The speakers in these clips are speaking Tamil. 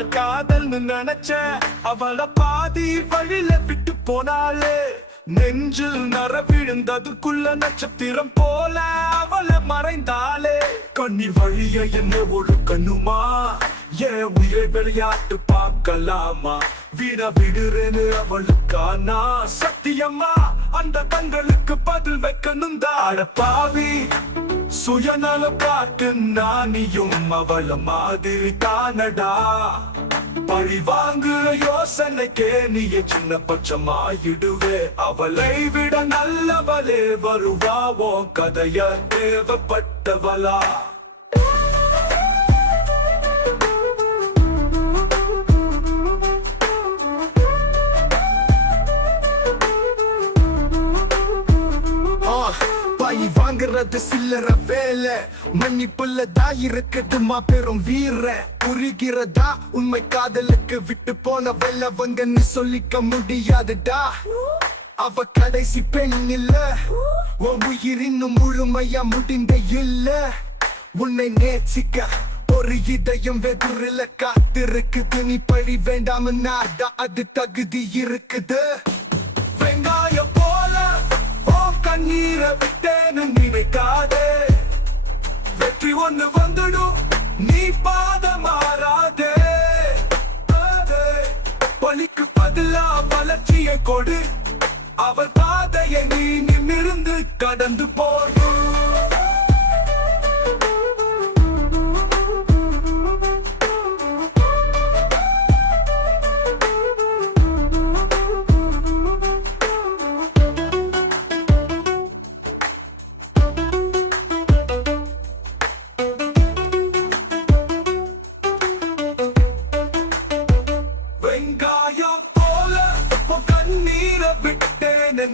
நாள் காதல்னு நினைச்ச அவளை பாதி வழியில விட்டு போனாலே நெஞ்சில் நர விழுந்ததுக்குள்ள நட்சத்திரம் போல அவளை மறைந்தாலே கண்ணி வழிய என்ன ஒழுக்கணுமா ஏன் உயிரை விளையாட்டு பார்க்கலாமா வீண விடுறேன்னு அவளுக்கானா சத்தியமா அந்த கண்களுக்கு பதில் வைக்கணும் தாட பாவி சுயநலம் காட்டு நானியும் அவள மாதிரி தானடா பழி வாங்குற யோசனைக்கே நீய சின்ன பட்சமாயிடுவே அவளை விட நல்லவளே வருவாவோ கதைய தேவைப்பட்டவளா வாங்குறது சில்லற வேலை மன்னிப்புள்ள தான் இருக்குது மாபெரும் வீர புரிகிறதா உண்மை காதலுக்கு விட்டு போன வெள்ளவங்கன்னு சொல்லிக்க முடியாதுடா அவ கடைசி பெண் இல்ல உன் உயிர் இன்னும் முழுமையா முடிந்த இல்ல உன்னை நேசிக்க ஒரு இதயம் வெகுரில காத்திருக்குது நீ பழி வேண்டாம் நாடா அது தகுதி இருக்குது வெங்காயம் போல கண்ணீரை விட்டேன்னு நினைக்காதே வெற்றி ஒண்ணு வந்துடும் நீ பாத மாறாதே பலிக்கு பதிலா வளர்ச்சியை கொடு அவள் பாதையை நீ நிமிர்ந்து கடந்து போடும்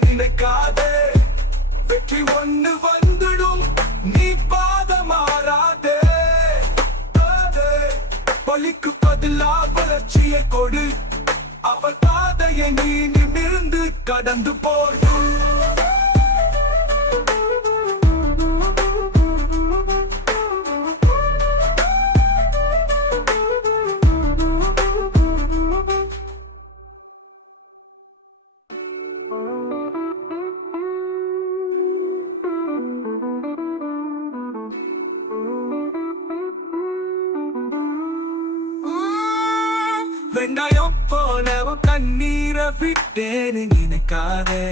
நினைக்காதே வெற்றி ஒண்ணு வந்துடும் நீ பாத மாறாதே பலிக்கு பதிலா வளர்ச்சியை கொடு அவள் பாதையை நீ நிமிர்ந்து கடந்து போடும் வெங்காயம் போல கண்ணீரை விட்டேன்னு நினைக்காதே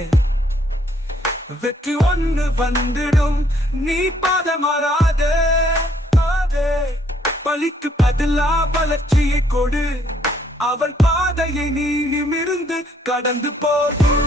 வெற்றி ஒண்ணு வந்துடும் நீ பாத மாறாதே பலிக்கு பதிலா வளர்ச்சியை கொடு அவள் பாதையை நீ நிமிர்ந்து கடந்து போடும்